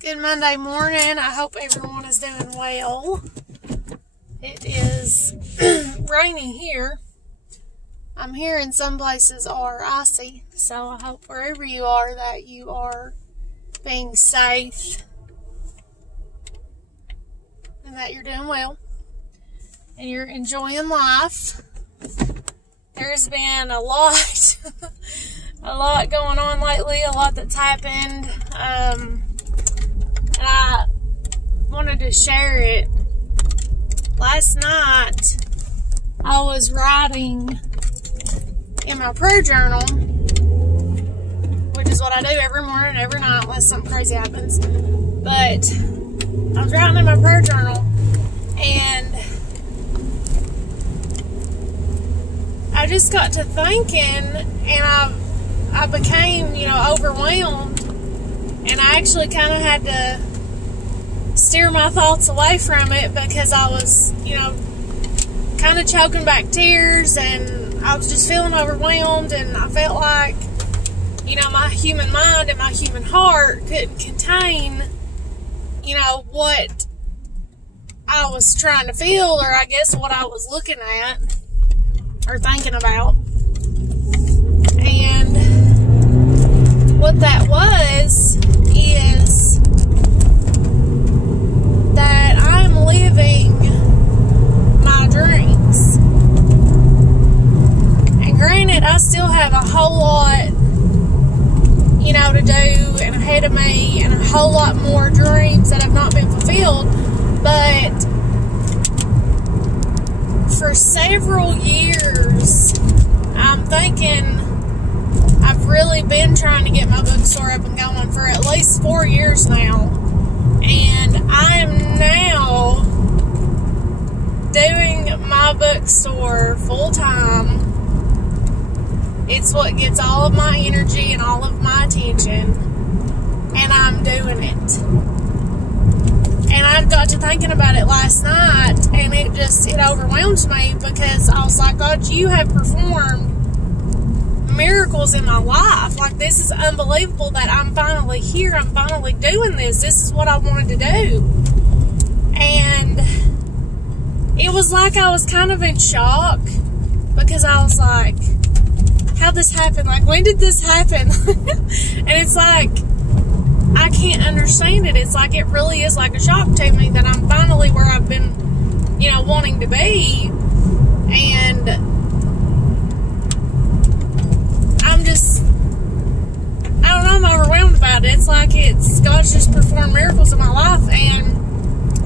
Good Monday morning. I hope everyone is doing well. It is raining here. I'm hearing some places are icy, so I hope wherever you are that you are being safe and that you're doing well and you're enjoying life. There's been a lot going on lately, a lot that's happened, and I wanted to share it. Last night, I was writing in my prayer journal, which is what I do every morning, every night, unless something crazy happens. But I was writing in my prayer journal, and I just got to thinking, and I became, overwhelmed, and I actually kind of had to steer my thoughts away from it because I was, kind of choking back tears, and I was just feeling overwhelmed, and I felt like, my human mind and my human heart couldn't contain, what I was trying to feel, or I guess what I was looking at or thinking about. And what that was is that I'm living my dreams. And granted, I still have a whole lot, to do and ahead of me, and a whole lot more dreams that have not been fulfilled. But for several years, I'm thinking I've really been trying to get my bookstore up and going for at least 4 years now. And I am now doing my bookstore full time. It's what gets all of my energy and all of my attention. And I'm doing it. And I got to thinking about it last night, and it overwhelmed me because I was like, God, you have performed miracles in my life. Like, this is unbelievable that I'm finally here. I'm finally doing this. This is what I wanted to do. And it was like I was kind of in shock because I was like, how'd this happen? Like, when did this happen? And it's like, I can't understand it. It's like, it really is like a shock to me that I'm finally where I've been, wanting to be. And I'm overwhelmed about it. It's like God's just performed miracles in my life. And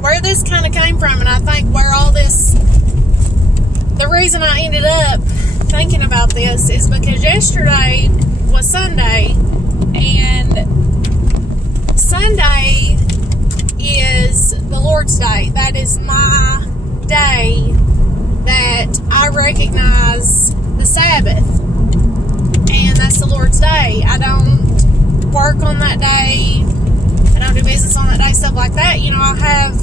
where this kind of came from, and I think the reason I ended up thinking about this is because yesterday was Sunday, and Sunday is the Lord's Day. That is my day that I recognize the Sabbath, and that's the Lord's Day. I don't work on that day. I don't do business on that day, stuff like that. I have,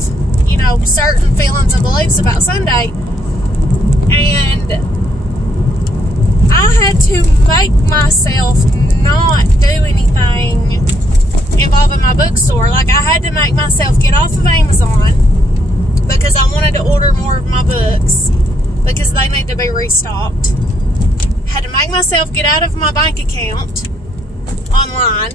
certain feelings and beliefs about Sunday, and I had to make myself not do anything involving my bookstore. Like, I had to make myself get off of Amazon because I wanted to order more of my books because they need to be restocked. I had to make myself get out of my bank account online,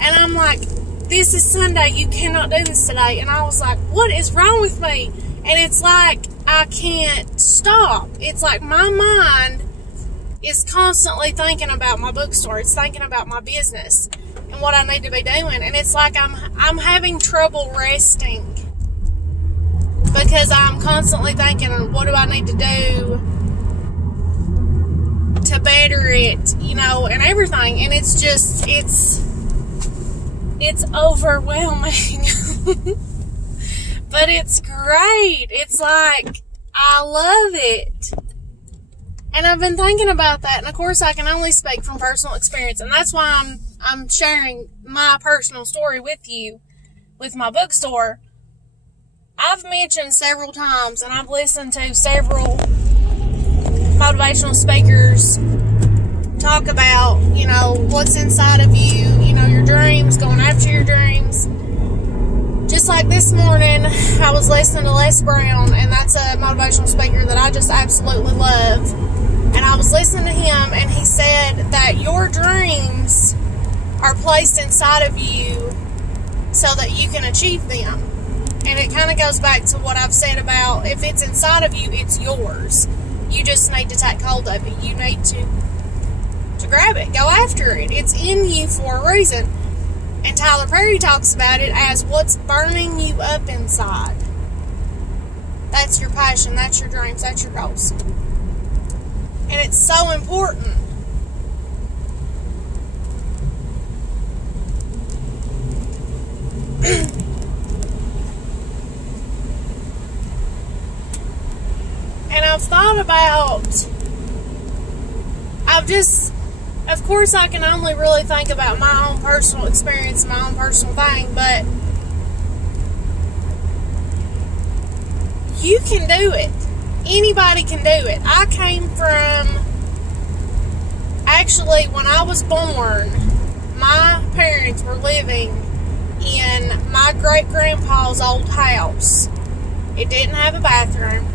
and I'm like, this is Sunday, you cannot do this today. And I was like, what is wrong with me? And it's like, I can't stop. It's like my mind is constantly thinking about my bookstore. It's thinking about my business and what I need to be doing. And it's like I'm having trouble resting because I'm constantly thinking, what do I need to do to better it, and everything. And it's just, it's overwhelming. But it's great. It's like, I love it. And I've been thinking about that, and of course I can only speak from personal experience, and that's why I'm sharing my personal story with you, with my bookstore. I've mentioned several times, and I've listened to several motivational speakers talk about, what's inside of you, your dreams, going after your dreams. like this morning, I was listening to Les Brown, and that's a motivational speaker that I just absolutely love. And I was listening to him, and he said that your dreams are placed inside of you so that you can achieve them. And it kind of goes back to what I've said about if it's inside of you, it's yours. You just need to take hold of it. You need to grab it. Go after it. It's in you for a reason. And Tyler Perry talks about it as what's burning you up inside. That's your passion. That's your dreams. That's your goals. And it's so important. And I've thought about, of course I can only really think about my own personal experience, my own personal thing, but you can do it. Anybody can do it. I came from, actually, when I was born, my parents were living in my great-grandpa's old house. It didn't have a bathroom.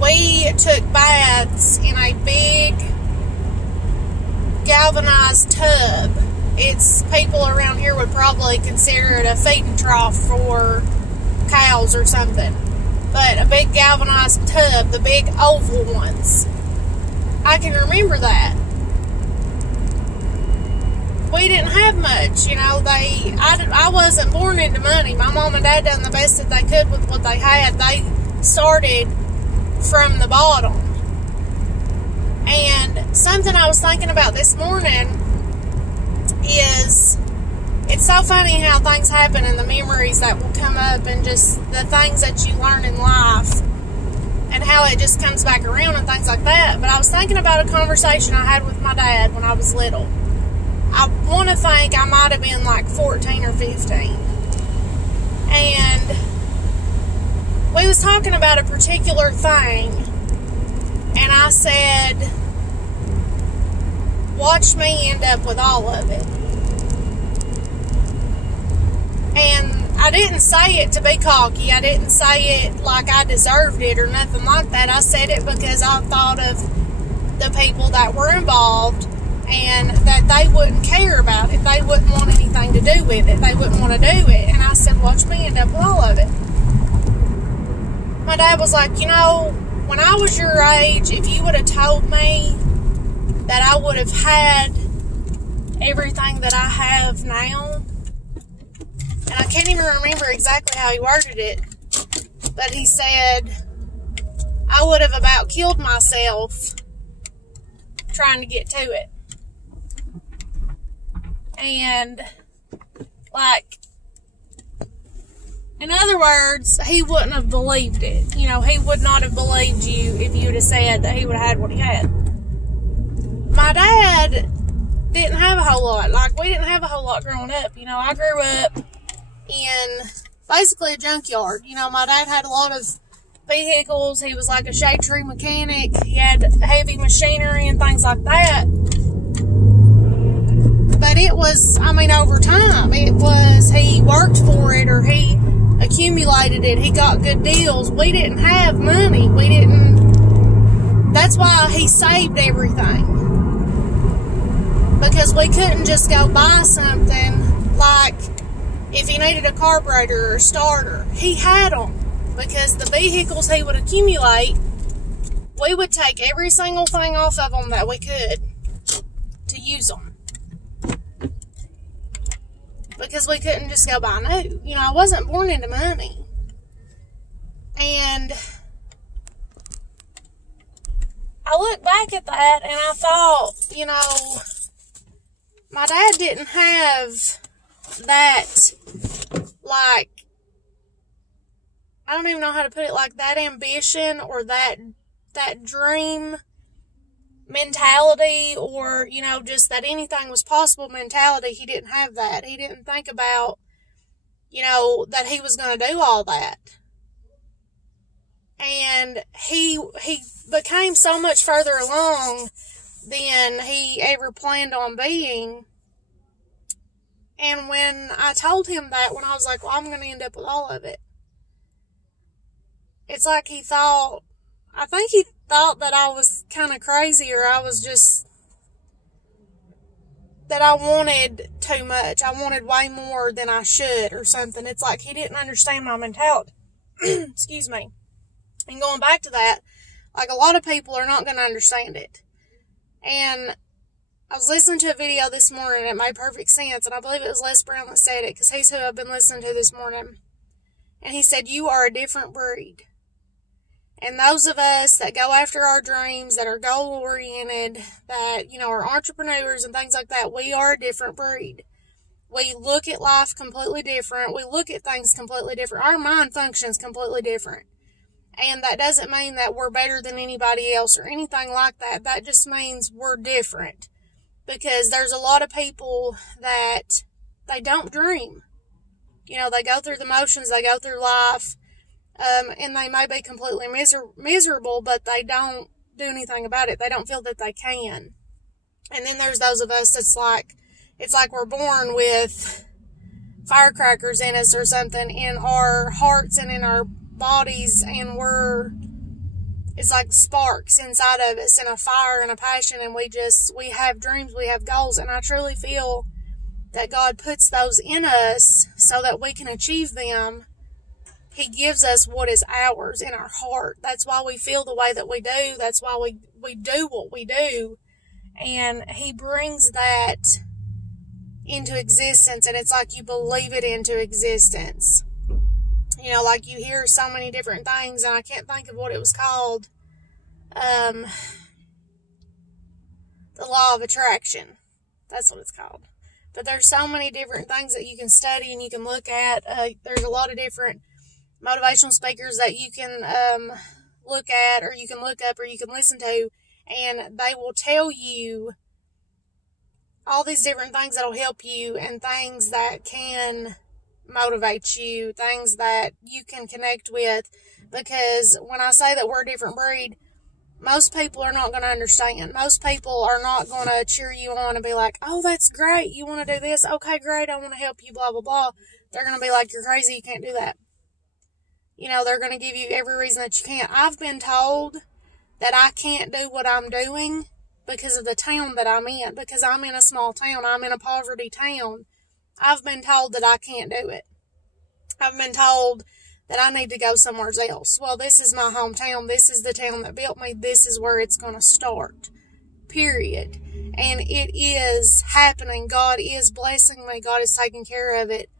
We took baths in a big galvanized tub. People around here would probably consider it a feeding trough for cows or something. But a big galvanized tub, the big oval ones. I can remember that. We didn't have much, you know. I wasn't born into money. My mom and dad done the best that they could with what they had. They started from the bottom. And something I was thinking about this morning is, it's so funny how things happen and the memories that will come up and just the things that you learn in life and how it just comes back around and things like that. But I was thinking about a conversation I had with my dad when I was little. I want to think I might have been like 14 or 15. And we was talking about a particular thing, and I said, watch me end up with all of it. And I didn't say it to be cocky. I didn't say it like I deserved it or nothing like that. I said it because I thought of the people that were involved and that they wouldn't care about it. They wouldn't want anything to do with it. They wouldn't want to do it. And I said, watch me end up with all of it. My dad was like, you know, when I was your age, if you would have told me that I would have had everything that I have now, and I can't even remember exactly how he worded it, but he said, I would have about killed myself trying to get to it. And, like, in other words, he wouldn't have believed it. You know, he would not have believed you if you would have said that he would have had what he had. My dad didn't have a whole lot. Like, we didn't have a whole lot growing up. You know, I grew up in basically a junkyard. You know, my dad had a lot of vehicles. He was like a shade tree mechanic. He had heavy machinery and things like that. But it was, I mean, over time, it was, he worked for it or he accumulated it. He got good deals. We didn't have money. That's why he saved everything. Because we couldn't just go buy something like if he needed a carburetor or a starter. He had them. Because the vehicles he would accumulate, we would take every single thing off of them that we could to use them. Because we couldn't just go buy new. You know, I wasn't born into money. And I look back at that and I thought, you know, my dad didn't have that, like, I don't even know how to put it, like that ambition or that dream mentality, or, you know, just that anything was possible mentality. He didn't have that. He didn't think about, you know, that he was going to do all that. And he became so much further along than he ever planned on being. And when I told him that, when I was like, well, I'm going to end up with all of it, it's like I think he thought that I was kind of crazy, or I was just, that I wanted too much. I wanted way more than I should or something. It's like he didn't understand my mentality. Excuse me. And going back to that, like, a lot of people are not going to understand it. And I was listening to a video this morning, and it made perfect sense, and I believe it was Les Brown that said it, because he's who I've been listening to this morning. And he said, you are a different breed. And those of us that go after our dreams, that are goal-oriented, that, are entrepreneurs and things like that, we are a different breed. We look at life completely different. We look at things completely different. Our mind functions completely different. And that doesn't mean that we're better than anybody else or anything like that. That just means we're different. Because there's a lot of people that they don't dream. They go through the motions, they go through life, and they may be completely miserable, but they don't do anything about it. They don't feel that they can. And then there's those of us that's like, it's like we're born with firecrackers in us or something, in our hearts and in our bodies, and it's like sparks inside of us, and a fire and a passion, and we have dreams, we have goals, and I truly feel that God puts those in us so that we can achieve them. He gives us what is ours in our heart. That's why we feel the way that we do. That's why we do what we do. And He brings that into existence, and it's like you believe it into existence. Like you hear so many different things, and I can't think of what it was called. The law of attraction. That's what it's called. But there's so many different things that you can study and you can look at. There's a lot of different motivational speakers that you can look at, or you can look up, or you can listen to, and they will tell you all these different things that'll help you, and things that can motivate you, things that you can connect with. Because when I say that we're a different breed, most people are not going to understand. Most people are not going to cheer you on and be like, oh, that's great, you want to do this? Okay, great, I want to help you, blah, blah, blah. They're going to be like, you're crazy, you can't do that. They're going to give you every reason that you can't. I've been told that I can't do what I'm doing because of the town that I'm in, because I'm in a small town, I'm in a poverty town. I've been told that I can't do it. I've been told that I need to go somewhere else. Well, this is my hometown. This is the town that built me. This is where it's going to start. Period. And it is happening. God is blessing me. God is taking care of it.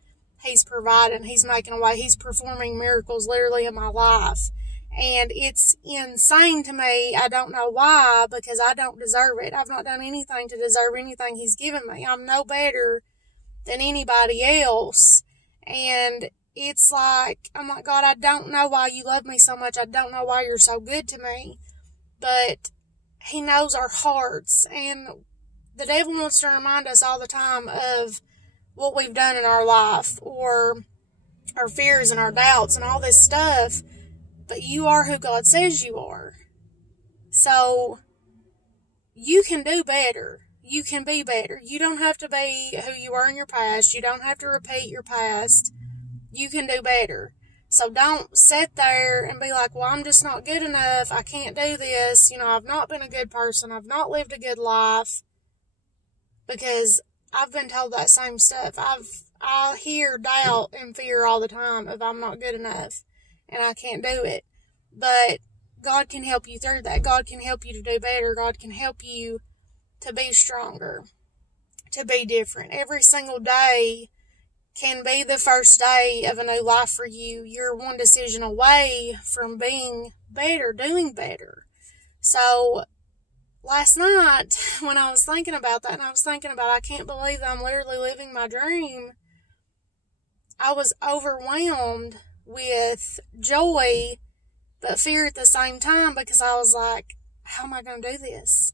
He's providing. He's making a way. He's performing miracles literally in my life. And it's insane to me. I don't know why, because I don't deserve it. I've not done anything to deserve anything He's given me. I'm no better than anybody else. And it's like, I'm like, God, I don't know why you love me so much. I don't know why you're so good to me. But He knows our hearts. And the devil wants to remind us all the time of what we've done in our life, or our fears and our doubts and all this stuff. But you are who God says you are. So you can do better. You can be better. You don't have to be who you were in your past. You don't have to repeat your past. You can do better. So don't sit there and be like, well, I'm just not good enough. I can't do this. I've not been a good person. I've not lived a good life. Because I've been told that same stuff. I hear doubt and fear all the time of I'm not good enough and I can't do it. But God can help you through that. God can help you to do better. God can help you to be stronger, to be different. Every single day can be the first day of a new life for you. You're one decision away from being better, doing better. So last night, when I was thinking about that, and I was thinking about, I can't believe that I'm literally living my dream, I was overwhelmed with joy, but fear at the same time, because I was like, how am I going to do this?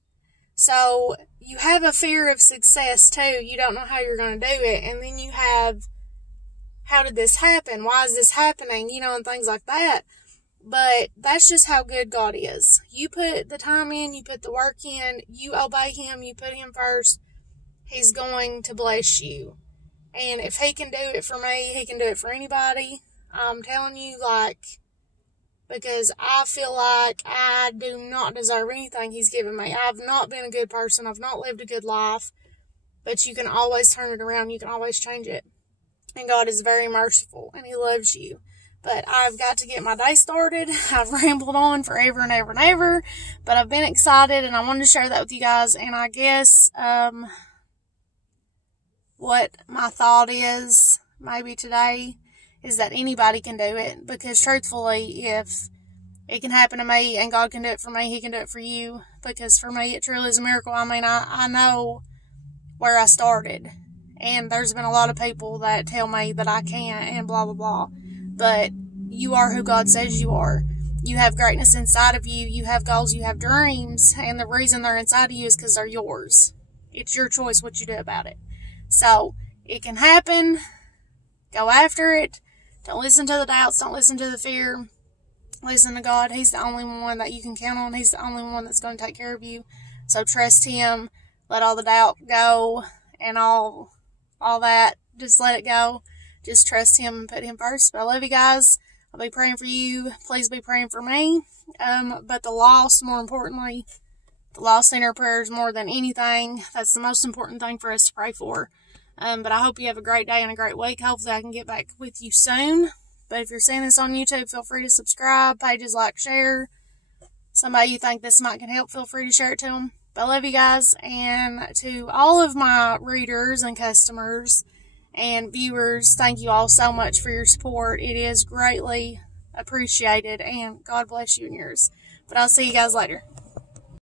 So you have a fear of success too. You don't know how you're going to do it. And then you have, how did this happen? Why is this happening? And things like that. But that's just how good God is. You put the time in, you put the work in, you obey Him, you put Him first, He's going to bless you. And if he can do it for me, he can do it for anybody. I'm telling you, like, because I feel like I do not deserve anything he's given me. I've not been a good person. I've not lived a good life. But you can always turn it around. You can always change it. And God is very merciful, and he loves you. But I've got to get my day started. I've rambled on forever and ever and ever. But I've been excited, and I wanted to share that with you guys. And I guess what my thought is maybe today is that anybody can do it. Because truthfully, if it can happen to me and God can do it for me, he can do it for you. Because for me, it truly is a miracle. I mean, I know where I started. And there's been a lot of people that tell me that I can't and blah, blah, blah. But you are who God says you are. You have greatness inside of you. You have goals. You have dreams. And the reason they're inside of you is because they're yours. It's your choice what you do about it. So, it can happen. Go after it. Don't listen to the doubts. Don't listen to the fear. Listen to God. He's the only one that you can count on. He's the only one that's going to take care of you. So, trust him. Let all the doubt go and all that. Just let it go. Just trust him and put him first. But I love you guys. I'll be praying for you. Please be praying for me. But the lost, more importantly, the lost in our prayers more than anything. That's the most important thing for us to pray for. But I hope you have a great day and a great week. Hopefully I can get back with you soon. But if you're seeing this on YouTube, feel free to subscribe, pages like, share. Somebody you think this might can help, feel free to share it to them. But I love you guys. And to all of my readers and customers and viewers, thank you all so much for your support. It is greatly appreciated, and God bless you and yours. But I'll see you guys later.